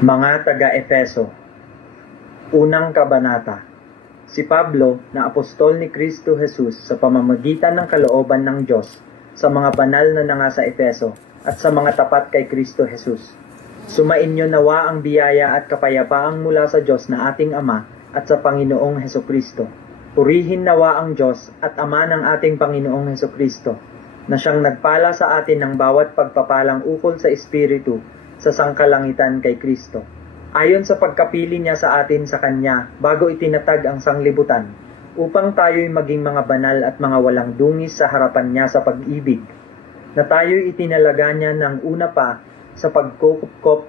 Mga taga-Efeso. Unang kabanata. Si Pablo, na apostol ni Kristo Jesus sa pamamagitan ng kalooban ng Diyos, sa mga banal na nangasa Efeso, at sa mga tapat kay Kristo Jesus. Sumainyo nawa ang biyaya at kapayapaang mula sa Diyos na ating Ama at sa Panginoong Hesukristo. Purihin nawa ang Diyos at Ama ng ating Panginoong Hesukristo, na siyang nagpala sa atin ng bawat pagpapalang ukol sa Espiritu sa sangkalangitan kay Kristo, ayon sa pagkapili niya sa atin sa Kanya bago itinatag ang sanglibutan, upang tayo'y maging mga banal at mga walang dungis sa harapan niya sa pag-ibig, na tayo'y itinalaga niya ng una pa sa pagkukupkop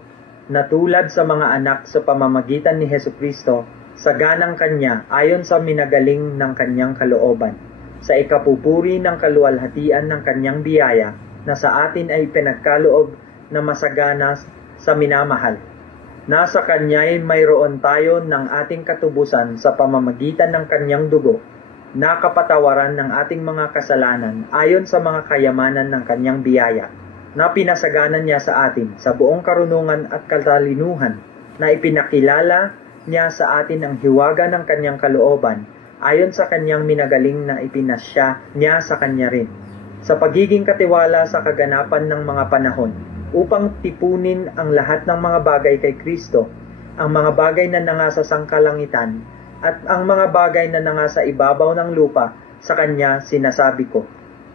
na tulad sa mga anak sa pamamagitan ni Hesukristo, sa ganang Kanya ayon sa minagaling ng Kanyang kalooban, sa ikapupuri ng kaluwalhatian ng Kanyang biyaya na sa atin ay pinagkaloob na masagana sa minamahal. Nasa Kanya'y mayroon tayo ng ating katubusan sa pamamagitan ng Kanyang dugo, na kapatawaran ng ating mga kasalanan ayon sa mga kayamanan ng Kanyang biyaya, na pinasaganan niya sa atin sa buong karunungan at katalinuhan, na ipinakilala niya sa atin ang hiwaga ng Kanyang kalooban, ayon sa Kanyang minagaling na ipinasya niya sa Kanya rin, sa pagiging katiwala sa kaganapan ng mga panahon, upang tipunin ang lahat ng mga bagay kay Kristo, ang mga bagay na nangasa sangkalangitan, at ang mga bagay na nangasa ibabaw ng lupa. Sa Kanya sinasabi ko,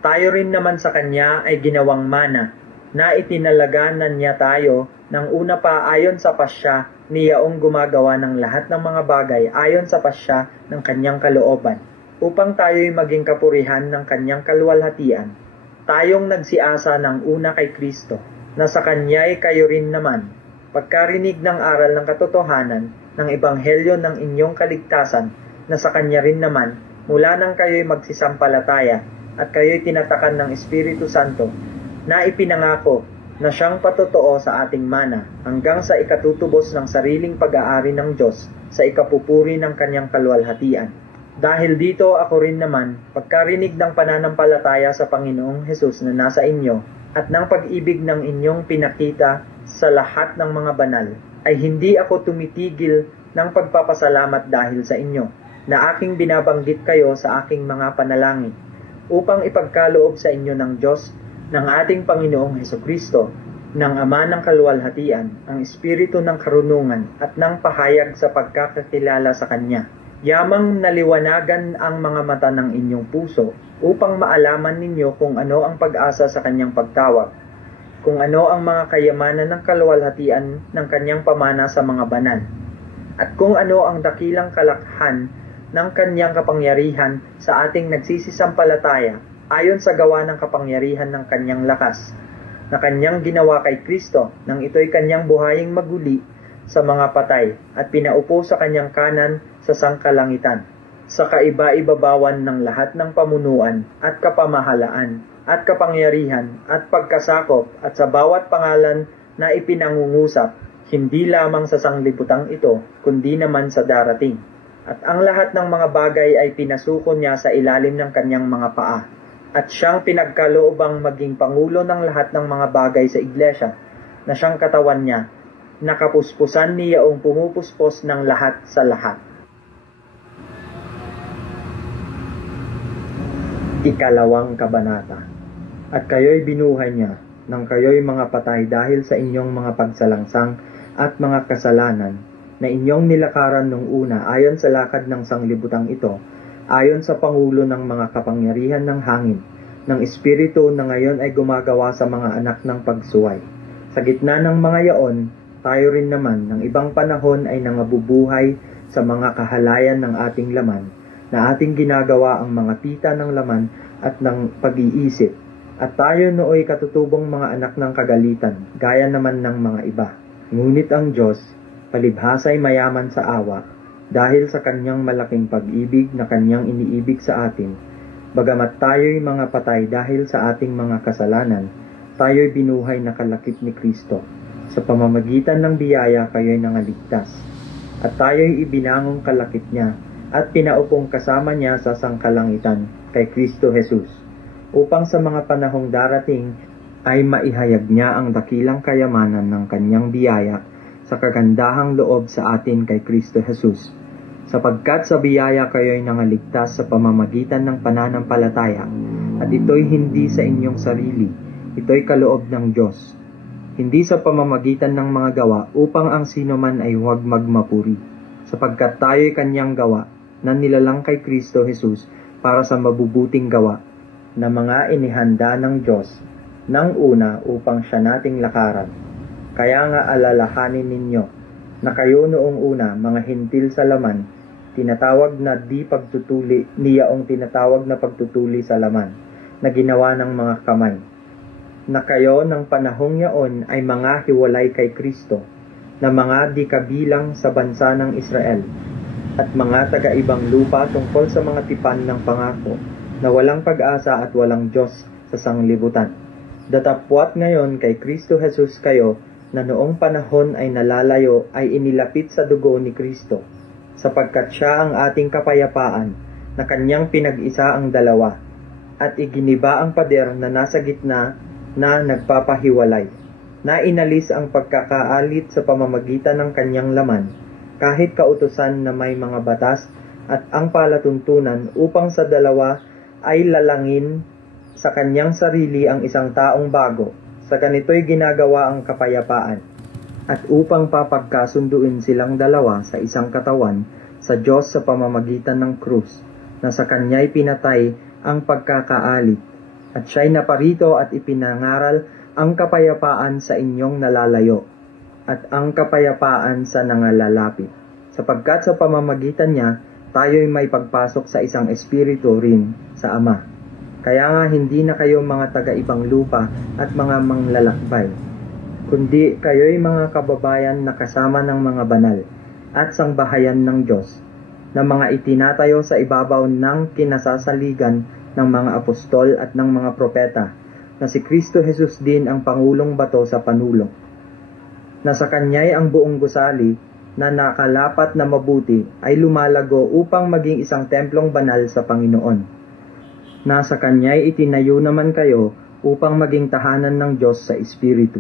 tayo rin naman sa Kanya ay ginawang mana, na itinalaganan niya tayo ng una pa ayon sa pasya ni Yaong gumagawa ng lahat ng mga bagay ayon sa pasya ng Kanyang kalooban, upang tayo'y maging kapurihan ng Kanyang kaluwalhatian. Tayong nagsiasa ng una kay Kristo, na sa Kanya'y kayo rin naman, pagkarinig ng aral ng katotohanan ng ebanghelyo ng inyong kaligtasan, na sa Kanya rin naman, mula nang kayo'y magsisampalataya at kayo'y tinatakan ng Espiritu Santo, na ipinangako na siyang patotoo sa ating mana, hanggang sa ikatutubos ng sariling pag-aari ng Diyos sa ikapupuri ng Kanyang kaluwalhatian. Dahil dito ako rin naman, pagkarinig ng pananampalataya sa Panginoong Hesus na nasa inyo, at ng pag-ibig ng inyong pinakita sa lahat ng mga banal, ay hindi ako tumitigil ng pagpapasalamat dahil sa inyo, na aking binabanggit kayo sa aking mga panalangin, upang ipagkaloob sa inyo ng Diyos, ng ating Panginoong Hesukristo, ng Ama ng kaluwalhatian, ang Espiritu ng karunungan at ng pahayag sa pagkakakilala sa Kanya. Yamang naliwanagan ang mga mata ng inyong puso, upang maalaman ninyo kung ano ang pag-asa sa Kanyang pagtawag, kung ano ang mga kayamanan ng kaluwalhatian ng Kanyang pamana sa mga banal, at kung ano ang dakilang kalakhan ng Kanyang kapangyarihan sa ating nagsisisampalataya, ayon sa gawa ng kapangyarihan ng Kanyang lakas, na Kanyang ginawa kay Kristo, nang ito'y Kanyang buhaying maguli sa mga patay, at pinaupo sa Kanyang kanan sa sangkalangitan, sa kaiba-ibabawan ng lahat ng pamunuan at kapamahalaan at kapangyarihan at pagkasakop, at sa bawat pangalan na ipinangungusap, hindi lamang sa sanglibutang ito, kundi naman sa darating. At ang lahat ng mga bagay ay pinasuko niya sa ilalim ng Kanyang mga paa, at siyang pinagkaloobang maging pangulo ng lahat ng mga bagay sa iglesia, na siyang katawan niya, nakapuspusan ni Yaong pumupuspos ng lahat sa lahat. Ikalawang kabanata. At kayo'y binuhay niya, nang kayo'y mga patay dahil sa inyong mga pagsalangsang at mga kasalanan, na inyong nilakaran nung una ayon sa lakad ng sanglibutang ito, ayon sa pangulo ng mga kapangyarihan ng hangin, ng Espiritu na ngayon ay gumagawa sa mga anak ng pagsuway. Sa gitna ng mga yaon, tayo rin naman ng ibang panahon ay nangabubuhay sa mga kahalayan ng ating laman, na ating ginagawa ang mga pita ng laman at ng pag-iisip, at tayo nooy katutubong mga anak ng kagalitan, gaya naman ng mga iba. Ngunit ang Diyos, palibhasa'y mayaman sa awa, dahil sa Kanyang malaking pag-ibig na Kanyang iniibig sa atin, bagamat tayo'y mga patay dahil sa ating mga kasalanan, tayo'y binuhay na kalakip ni Kristo. Sa pamamagitan ng biyaya kayo'y nangaligtas, at tayo'y ibinangong kalakip niya, at pinaupong kasama niya sa sangkalangitan kay Kristo Jesus, upang sa mga panahong darating ay maihayag niya ang dakilang kayamanan ng Kanyang biyaya sa kagandahang loob sa atin kay Kristo Jesus. Sapagkat sa biyaya kayo'y nangaligtas sa pamamagitan ng pananampalataya, at ito'y hindi sa inyong sarili, ito'y kaloob ng Diyos. Hindi sa pamamagitan ng mga gawa upang ang sino man ay huwag magmapuri, sapagkat tayo'y kanyang gawa na nilalang kay Kristo Jesus para sa mabubuting gawa na mga inihanda ng Diyos nang una upang siya nating lakaran. Kaya nga alalahanin ninyo na kayo noong una mga hintil sa laman, tinatawag na di pagtutuli, niyaong tinatawag na pagtutuli sa laman, na ginawa ng mga kamay. Na kayo ng panahong yaon ay mga hiwalay kay Kristo, na mga di kabilang sa bansa ng Israel, at mga taga-ibang lupa tungkol sa mga tipan ng pangako, na walang pag-asa at walang Diyos sa sanglibutan. Datapwat ngayon kay Kristo Jesus kayo, na noong panahon ay nalalayo ay inilapit sa dugo ni Kristo, sapagkat siya ang ating kapayapaan, na kanyang pinag-isa ang dalawa, at iginiba ang pader na nasa gitna na nagpapahiwalay, na inalis ang pagkakaalit sa pamamagitan ng kanyang laman, kahit kautusan na may mga batas at ang palatuntunan upang sa dalawa ay lalangin sa kanyang sarili ang isang taong bago. Sa ganito'y ginagawa ang kapayapaan, at upang papagkasunduin silang dalawa sa isang katawan sa Diyos sa pamamagitan ng krus, na sa kanya'y pinatay ang pagkakaalit, at siya'y naparito at ipinangaral ang kapayapaan sa inyong nalalayo, at ang kapayapaan sa nangalalapit. Sapagkat sa pamamagitan niya, tayo'y may pagpasok sa isang espiritu rin sa Ama. Kaya nga hindi na kayo mga taga-ibang lupa at mga manglalakbay, kundi kayo'y mga kababayan na kasama ng mga banal at sangbahayan ng Diyos, na mga itinatayo sa ibabaw ng kinasasaligan ng mga apostol at ng mga propeta, na si Kristo Jesus din ang pangulong bato sa panulong, na sa kanya'y ang buong gusali na nakalapat na mabuti ay lumalago upang maging isang templong banal sa Panginoon, na sa kanya'y itinayo naman kayo upang maging tahanan ng Diyos sa Espiritu.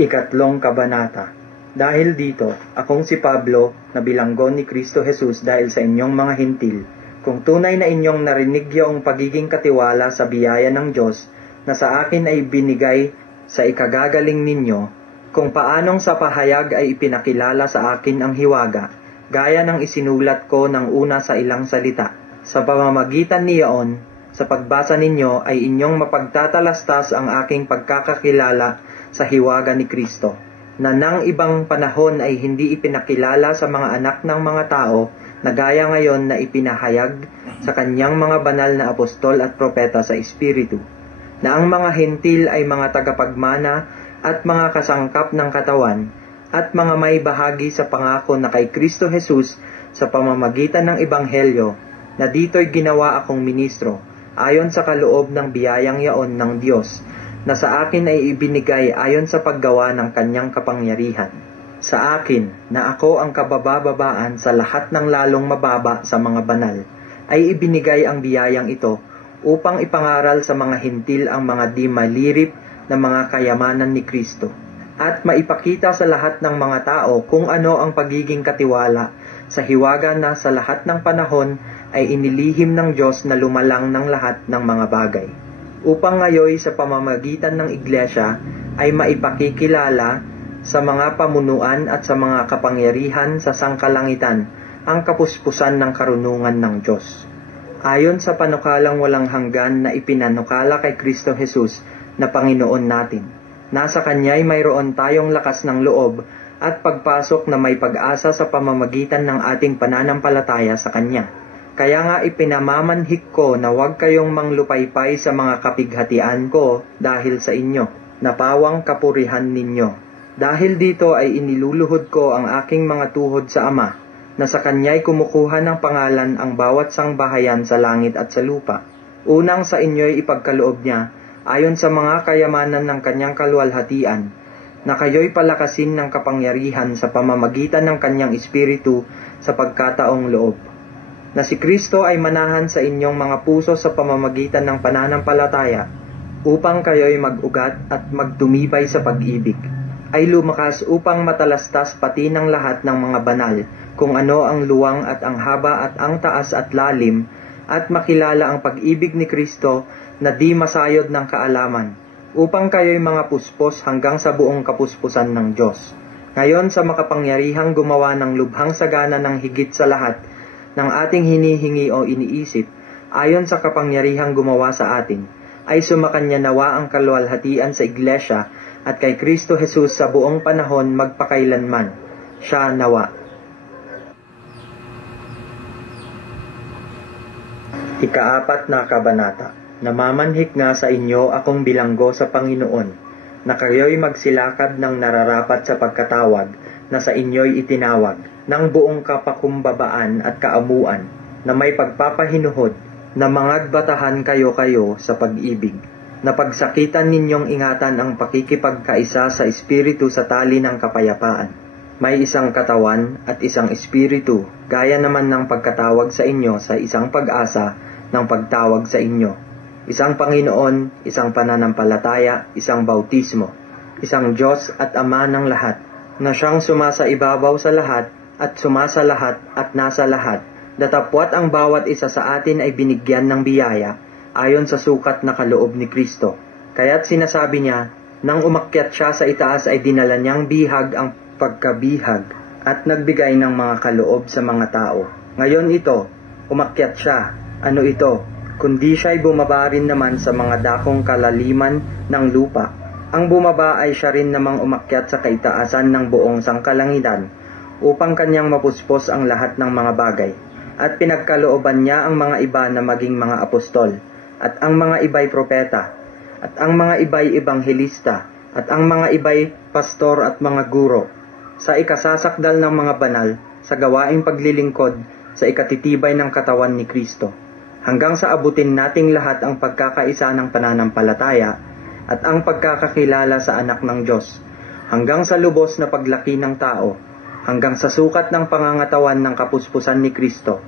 Ikatlong kabanata. Dahil dito, akong si Pablo, na bilanggo ni Kristo Jesus dahil sa inyong mga hintil, kung tunay na inyong narinig yung pagiging katiwala sa biyaya ng Diyos na sa akin ay binigay sa ikagagaling ninyo, kung paanong sa pahayag ay ipinakilala sa akin ang hiwaga, gaya ng isinulat ko ng una sa ilang salita. Sa pamamagitan niyaon, sa pagbasa ninyo ay inyong mapagtatalastas ang aking pagkakakilala sa hiwaga ni Kristo, na nang ibang panahon ay hindi ipinakilala sa mga anak ng mga tao, na gaya ngayon na ipinahayag sa kanyang mga banal na apostol at propeta sa Espiritu, na ang mga hintil ay mga tagapagmana at mga kasangkap ng katawan, at mga may bahagi sa pangako na kay Kristo Jesus sa pamamagitan ng Ebanghelyo, na dito'y ginawa akong ministro, ayon sa kaloob ng biyayang yaon ng Diyos, na sa akin ay ibinigay ayon sa paggawa ng kanyang kapangyarihan. Sa akin, na ako ang kabababaan sa lahat ng lalong mababa sa mga banal, ay ibinigay ang biyayang ito upang ipangaral sa mga hintil ang mga di malirip na mga kayamanan ni Kristo, at maipakita sa lahat ng mga tao kung ano ang pagiging katiwala sa hiwaga na sa lahat ng panahon ay inilihim ng Diyos na lumalang ng lahat ng mga bagay, upang ngayoy sa pamamagitan ng Iglesia ay maipakikilala sa mga pamunuan at sa mga kapangyarihan sa sangkalangitan ang kapuspusan ng karunungan ng Diyos, ayon sa panukalang walang hanggan na ipinanukala kay Kristo Jesus na Panginoon natin. Nasa Kanya'y mayroon tayong lakas ng loob at pagpasok na may pag-asa sa pamamagitan ng ating pananampalataya sa Kanya. Kaya nga ipinamamanhik ko na huwag kayong manglupaypay sa mga kapighatian ko dahil sa inyo, na pawang kapurihan ninyo. Dahil dito ay iniluluhod ko ang aking mga tuhod sa Ama, na sa Kanya'y kumukuha ng pangalan ang bawat sangbahayan sa langit at sa lupa. Unang sa inyo'y ipagkaloob niya, ayon sa mga kayamanan ng Kanyang kaluwalhatian, na kayo'y palakasin ng kapangyarihan sa pamamagitan ng Kanyang Espiritu sa pagkataong loob. Na si Kristo ay manahan sa inyong mga puso sa pamamagitan ng pananampalataya, upang kayo'y mag-ugat at magtumibay sa pag-ibig, ay lumakas upang matalastas pati ng lahat ng mga banal, kung ano ang luwang at ang haba at ang taas at lalim, at makilala ang pag-ibig ni Kristo na di masayod ng kaalaman, upang kayo'y mga puspos hanggang sa buong kapuspusan ng Diyos. Ngayon sa makapangyarihang gumawa ng lubhang sagana ng higit sa lahat ng ating hinihingi o iniisip, ayon sa kapangyarihang gumawa sa atin, ay sumakanya nawa ang kaluwalhatian sa Iglesia at kay Kristo Jesus sa buong panahon magpakailanman. Siya nawa. Ika-4 na kabanata. Namamanhik nga sa inyo akong bilanggo sa Panginoon, na kayo'y magsilakad ng nararapat sa pagkatawag na sa inyo'y itinawag, ng buong kapakumbabaan at kaamuan, na may pagpapahinuhod, na mangagbatahan kayo sa pag-ibig, na pagsakitan ninyong ingatan ang pakikipagkaisa sa Espiritu sa tali ng kapayapaan. May isang katawan at isang Espiritu, gaya naman ng pagkatawag sa inyo sa isang pag-asa ng pagtawag sa inyo. Isang Panginoon, isang pananampalataya, isang bautismo, isang Diyos at Ama ng lahat, na siyang sumasaibabaw sa lahat at sumasa lahat at nasa lahat, datapwat ang bawat isa sa atin ay binigyan ng biyaya ayon sa sukat na kaloob ni Kristo. Kaya't sinasabi niya, nang umakyat siya sa itaas ay dinala niyang bihag ang pagkabihag at nagbigay ng mga kaloob sa mga tao. Ngayon ito, umakyat siya. Ano ito? Kundi siya'y bumaba rin naman sa mga dakong kalaliman ng lupa. Ang bumaba ay siya rin namang umakyat sa kaitaasan ng buong sangkalangitan upang kanyang mapuspos ang lahat ng mga bagay. At pinagkalooban niya ang mga iba na maging mga apostol, at ang mga iba'y propeta, at ang mga iba'y ebanghelista, at ang mga iba'y pastor at mga guro, sa ikasasakdal ng mga banal, sa gawaing paglilingkod, sa ikatitibay ng katawan ni Kristo, hanggang sa abutin nating lahat ang pagkakaisa ng pananampalataya, at ang pagkakakilala sa anak ng Diyos, hanggang sa lubos na paglaki ng tao, hanggang sa sukat ng pangangatawan ng kapuspusan ni Kristo,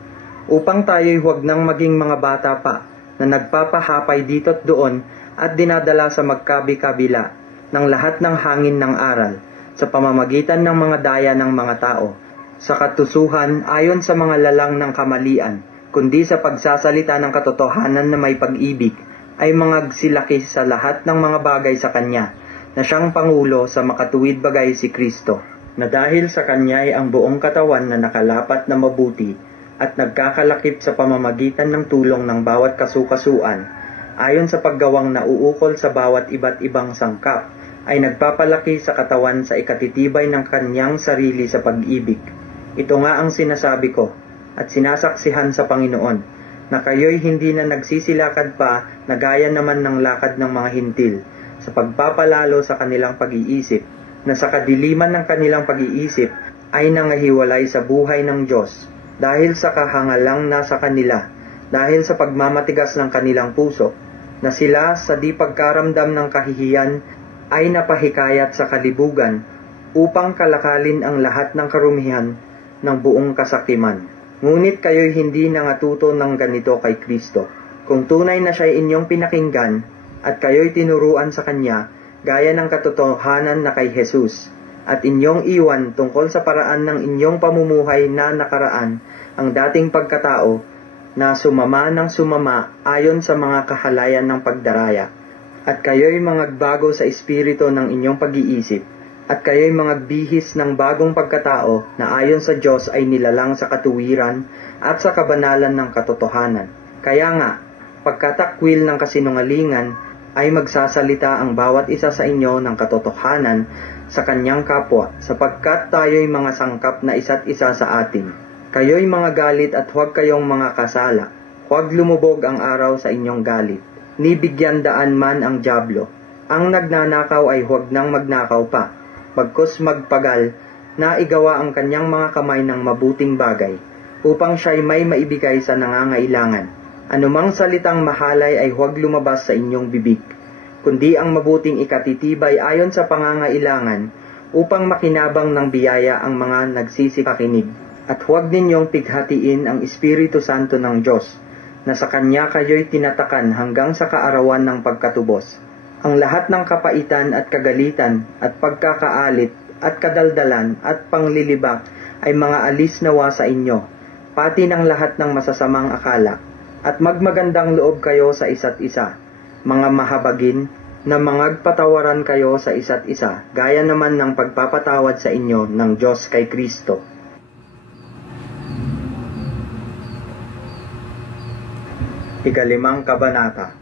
upang tayo'y huwag nang maging mga bata pa na nagpapahapay dito't doon at dinadala sa magkabi-kabila ng lahat ng hangin ng aral sa pamamagitan ng mga daya ng mga tao, sa katusuhan ayon sa mga lalang ng kamalian, kundi sa pagsasalita ng katotohanan na may pag-ibig, ay mangagsilaki sa lahat ng mga bagay sa Kanya, na siyang Pangulo sa makatuwid bagay si Kristo, na dahil sa Kanya ay ang buong katawan na nakalapat na mabuti at nagkakalakip sa pamamagitan ng tulong ng bawat kasukasuan, ayon sa paggawang nauukol sa bawat iba't ibang sangkap, ay nagpapalaki sa katawan sa ikatitibay ng Kanyang sarili sa pag-ibig. Ito nga ang sinasabi ko, at sinasaksihan sa Panginoon, na kayo'y hindi na nagsisilakad pa na gaya naman ng lakad ng mga hintil, sa pagpapalalo sa kanilang pag-iisip, na sa kadiliman ng kanilang pag-iisip ay nangahiwalay sa buhay ng Diyos, dahil sa kahangalang nasa kanila, dahil sa pagmamatigas ng kanilang puso, na sila sa di pagkaramdam ng kahihiyan ay napahikayat sa kalibugan, upang kalakalin ang lahat ng karumihan ng buong kasakiman. Ngunit kayo'y hindi nangatuto ng ganito kay Kristo. Kung tunay na siya'y inyong pinakinggan, at kayo'y tinuruan sa Kanya, gaya ng katotohanan na kay Jesus, at inyong iwan tungkol sa paraan ng inyong pamumuhay na nakaraan, ang dating pagkatao, na sumama ng sumama ayon sa mga kahalayan ng pagdaraya, at kayo'y mangagbago sa espiritu ng inyong pag-iisip, at kayo'y mangagbihis ng bagong pagkatao na ayon sa Diyos ay nilalang sa katuwiran at sa kabanalan ng katotohanan. Kaya nga, pagkatakwil ng kasinungalingan, ay magsasalita ang bawat isa sa inyo ng katotohanan sa kanyang kapwa, sapagkat tayo'y mga sangkap na isa't isa sa atin. Kayo'y mga galit at huwag kayong mga kasala. Huwag lumubog ang araw sa inyong galit. Ni bigyan daan man ang dyablo. Ang nagnanakaw ay huwag nang magnakaw pa, bagkus magpagal na igawa ang kanyang mga kamay ng mabuting bagay, upang siya'y may maibigay sa nangangailangan. Anumang salitang mahalay ay huwag lumabas sa inyong bibig, kundi ang mabuting ikatitibay ayon sa pangangailangan, upang makinabang ng biyaya ang mga nagsisipakinig. At huwag ninyong pighatiin ang Espiritu Santo ng Diyos, na sa Kanya kayo'y tinatakan hanggang sa kaarawan ng pagkatubos. Ang lahat ng kapaitan at kagalitan at pagkakaalit at kadaldalan at panglilibak ay mga alis nawa sa inyo, pati ng lahat ng masasamang akala, at magmagandang loob kayo sa isa't isa, mga mahabagin, na mangagpatawaran kayo sa isa't isa, gaya naman ng pagpapatawad sa inyo ng Diyos kay Kristo. Ikalimang kabanata.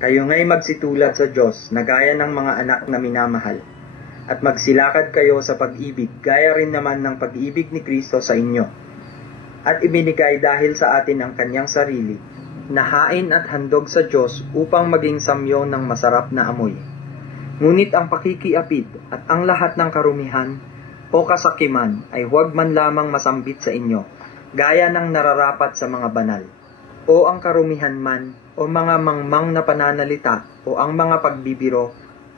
Kayo nga'y magsitulad sa Diyos na gaya ng mga anak na minamahal, at magsilakad kayo sa pag-ibig gaya rin naman ng pag-ibig ni Kristo sa inyo, at ibinigay dahil sa atin ang Kanyang sarili, na hain at handog sa Diyos upang maging samyo ng masarap na amoy. Ngunit ang pakikiapid at ang lahat ng karumihan o kasakiman ay huwag man lamang masambit sa inyo, gaya ng nararapat sa mga banal, o ang karumihan man o mga mangmang na pananalita o ang mga pagbibiro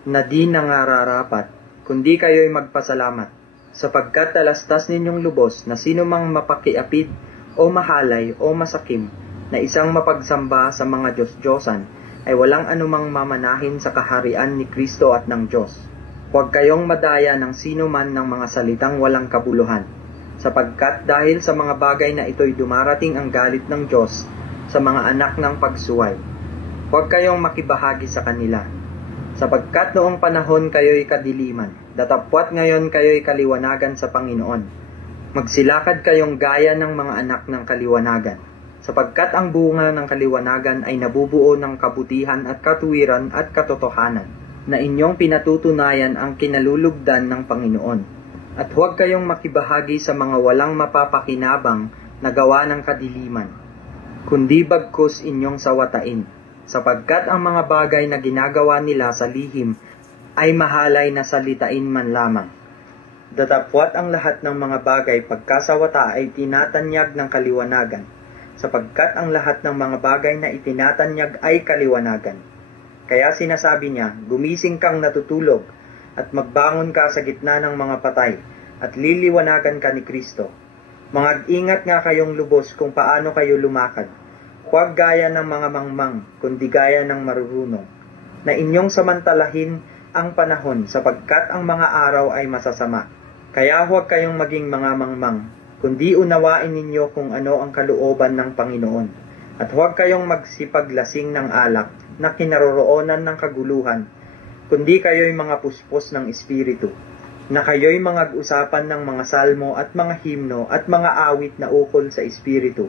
na di nangararapat, kundi kayo'y magpasalamat, sapagkat talastas ninyong lubos na sino mang mapakiapid o mahalay o masakim, na isang mapagsamba sa mga Diyos-Diyosan ay walang anumang mamanahin sa kaharian ni Kristo at ng Diyos. Huwag kayong madaya ng sino man ng mga salitang walang kabuluhan, sapagkat dahil sa mga bagay na ito'y dumarating ang galit ng Diyos sa mga anak ng pagsuway. Huwag kayong makibahagi sa kanila, sapagkat noong panahon kayo'y kadiliman, datapwat ngayon kayo'y kaliwanagan sa Panginoon. Magsilakad kayong gaya ng mga anak ng kaliwanagan, sapagkat ang bunga ng kaliwanagan ay nabubuo ng kabutihan at katuwiran at katotohanan, na inyong pinatutunayan ang kinalulugdan ng Panginoon. At huwag kayong makibahagi sa mga walang mapapakinabang na gawa ng kadiliman, kundi bagkus inyong sawatain, sapagkat ang mga bagay na ginagawa nila sa lihim ay mahalay na salitain man lamang. Datapwat ang lahat ng mga bagay pagkasawata ay tinatanyag ng kaliwanagan, sapagkat ang lahat ng mga bagay na itinatanyag ay kaliwanagan. Kaya sinasabi niya, gumising kang natutulog, at magbangon ka sa gitna ng mga patay, at liliwanagan ka ni Kristo. Mag-ingat nga kayong lubos kung paano kayo lumakad. Huwag gaya ng mga mangmang, kundi gaya ng marurunong, na inyong samantalahin ang panahon, sapagkat ang mga araw ay masasama. Kaya huwag kayong maging mga mangmang, kundi unawain ninyo kung ano ang kalooban ng Panginoon. At huwag kayong magsipaglasing ng alak na kinaroroonan ng kaguluhan, kundi kayo'y mga puspos ng Espiritu, na kayo'y mag-usapan ng mga salmo at mga himno at mga awit na ukol sa Espiritu,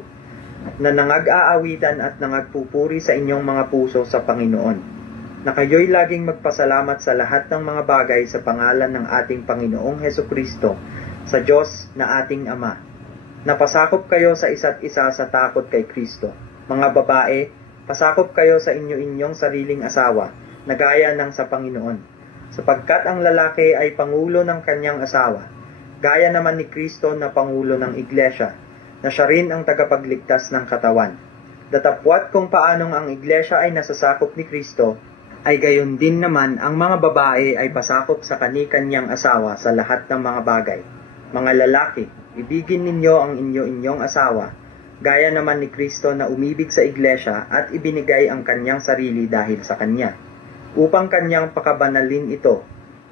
na nangag-aawitan at nangagpupuri sa inyong mga puso sa Panginoon, na kayo'y laging magpasalamat sa lahat ng mga bagay sa pangalan ng ating Panginoong Hesukristo, sa Diyos na ating Ama. Napasakop kayo sa isa't isa sa takot kay Kristo. Mga babae, pasakop kayo sa inyo-inyong sariling asawa, na gaya ng sa Panginoon, sapagkat ang lalaki ay pangulo ng kanyang asawa, gaya naman ni Kristo na pangulo ng Iglesia, na siya rin ang tagapagligtas ng katawan. Datapwat kung paanong ang Iglesia ay nasasakop ni Kristo, ay gayon din naman ang mga babae ay pasakop sa kani-kanyang asawa sa lahat ng mga bagay. Mga lalaki, ibigin ninyo ang inyo-inyong asawa, gaya naman ni Kristo na umibig sa Iglesia at ibinigay ang kanyang sarili dahil sa kanya, upang kanyang pakabanalin ito,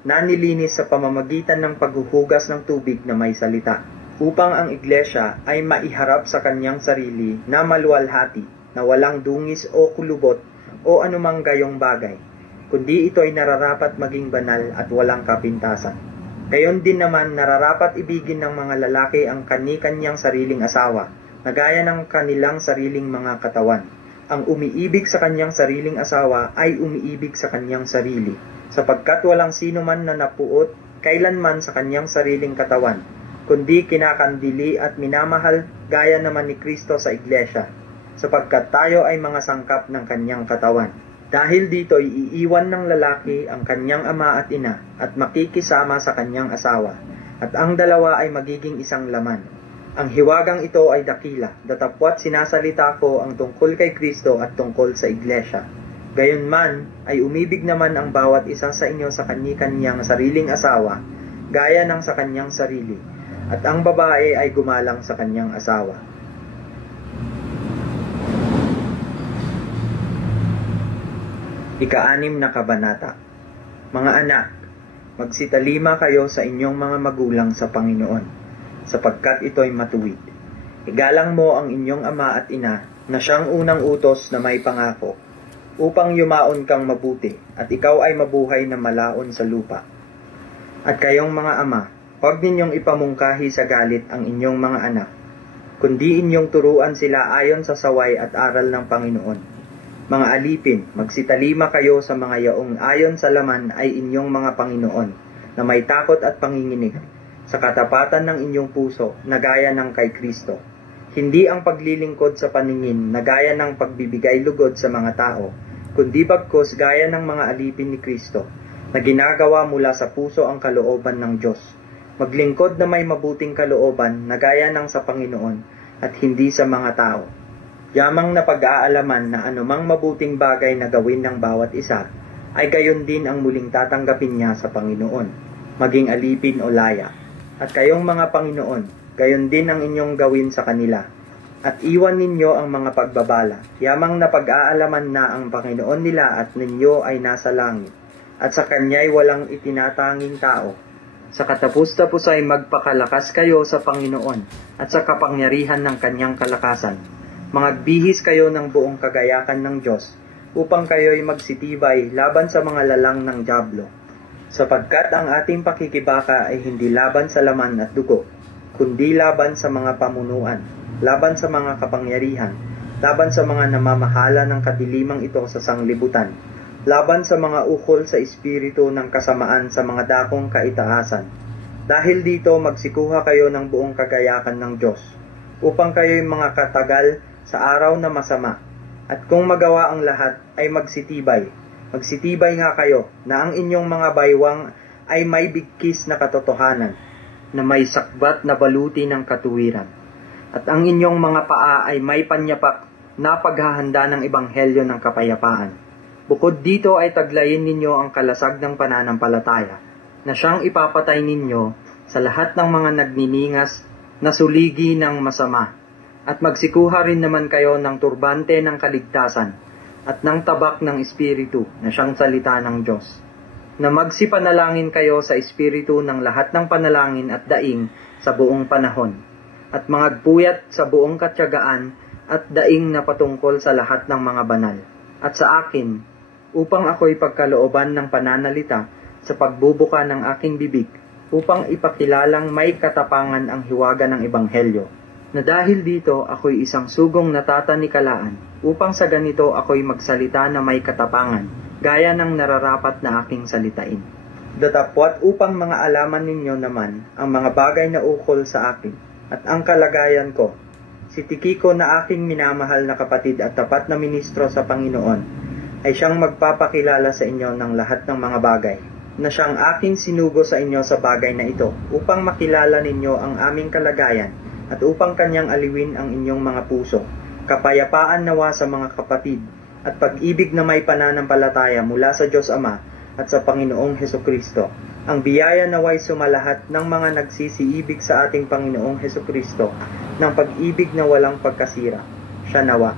na nilinis sa pamamagitan ng paghuhugas ng tubig na may salita, upang ang Iglesia ay maiharap sa kanyang sarili na maluwalhati, na walang dungis o kulubot o anumang gayong bagay, kundi ito ay nararapat maging banal at walang kapintasan. Gayon din naman nararapat ibigin ng mga lalaki ang kani-kanyang sariling asawa, na gaya ng kanilang sariling mga katawan. Ang umiibig sa kanyang sariling asawa ay umiibig sa kanyang sarili, sapagkat walang sino man na napuot kailanman sa kanyang sariling katawan, kundi kinakandili at minamahal gaya naman ni Kristo sa Iglesia, sapagkat tayo ay mga sangkap ng kanyang katawan. Dahil dito iiwan ng lalaki ang kanyang ama at ina at makikisama sa kanyang asawa, at ang dalawa ay magiging isang laman. Ang hiwagang ito ay dakila, datapwat sinasalita ko ang tungkol kay Kristo at tungkol sa Iglesia. Gayunman ay umibig naman ang bawat isa sa inyo sa kani-kanyang sariling asawa, gaya ng sa kanyang sarili, at ang babae ay gumalang sa kanyang asawa. Ika-6 na kabanata. Mga anak, magsitalima kayo sa inyong mga magulang sa Panginoon, sapagkat ito'y matuwid. Igalang mo ang inyong ama at ina na siyang unang utos na may pangako, upang yumaon kang mabuti at ikaw ay mabuhay na malaon sa lupa. At kayong mga ama, huwag ninyong ipamungkahi sa galit ang inyong mga anak, kundi inyong turuan sila ayon sa saway at aral ng Panginoon. Mga alipin, magsitalima kayo sa mga yaong ayon sa laman ay inyong mga Panginoon, na may takot at panginginig, sa katapatan ng inyong puso na gaya ng kay Kristo. Hindi ang paglilingkod sa paningin na gaya ng pagbibigay lugod sa mga tao, kundi bagkus gaya ng mga alipin ni Kristo, na ginagawa mula sa puso ang kalooban ng Diyos. Maglingkod na may mabuting kalooban na gaya ng sa Panginoon at hindi sa mga tao. Yamang na pag-aalaman na anumang mabuting bagay na gawin ng bawat isa, ay gayon din ang muling tatanggapin niya sa Panginoon, maging alipin o laya. At kayong mga Panginoon, gayon din ang inyong gawin sa kanila. At iwan ninyo ang mga pagbabala, yamang na pag-aalaman na ang Panginoon nila at ninyo ay nasa langit, at sa Kanya'y walang itinatanging tao. Sa katapus-tapos ay magpakalakas kayo sa Panginoon at sa kapangyarihan ng Kanyang kalakasan. Magbihis kayo ng buong kagayakan ng Diyos, upang kayo'y magsitibay laban sa mga lalang ng dyablo. Sapagkat ang ating pakikibaka ay hindi laban sa laman at dugo, kundi laban sa mga pamunuan, laban sa mga kapangyarihan, laban sa mga namamahala ng kadilimang ito sa sanglibutan, laban sa mga ukol sa espiritu ng kasamaan sa mga dakong kaitaasan. Dahil dito magsikuha kayo ng buong kagayakan ng Diyos, upang kayo'y mga katagal sa araw na masama. At kung magawa ang lahat ay magsitibay. Magsitibay nga kayo na ang inyong mga baywang ay may bigkis na katotohanan, na may sakbat na baluti ng katuwiran. At ang inyong mga paa ay may panyapak na paghahanda ng ebanghelyo ng kapayapaan. Bukod dito ay taglayin ninyo ang kalasag ng pananampalataya, na siyang ipapatay ninyo sa lahat ng mga nagniningas na suligi ng masama. At magsikuha rin naman kayo ng turbante ng kaligtasan at ng tabak ng Espiritu na siyang salita ng Diyos. Na magsipanalangin kayo sa Espiritu ng lahat ng panalangin at daing sa buong panahon. At magpuyat sa buong katyagaan at daing na patungkol sa lahat ng mga banal. At sa akin, upang ako'y pagkalooban ng pananalita sa pagbubuka ng aking bibig, upang ipakilalang may katapangan ang hiwaga ng Ebanghelyo. Na dahil dito ako'y isang sugong natatanikalaan, upang sa ganito ako'y magsalita na may katapangan, gaya ng nararapat na aking salitain. Datapwat upang mga alaman ninyo naman ang mga bagay na ukol sa akin, at ang kalagayan ko, si Tikiko na aking minamahal na kapatid at tapat na ministro sa Panginoon, ay siyang magpapakilala sa inyo ng lahat ng mga bagay, na siyang aking sinugo sa inyo sa bagay na ito, upang makilala ninyo ang aming kalagayan, at upang kanyang aliwin ang inyong mga puso, kapayapaan nawa sa mga kapatid, at pag-ibig na may pananampalataya mula sa Diyos Ama at sa Panginoong Hesukristo. Ang biyaya naway sumalahat ng mga nagsisiibig sa ating Panginoong Hesukristo, ng pag-ibig na walang pagkasira. Siya nawa.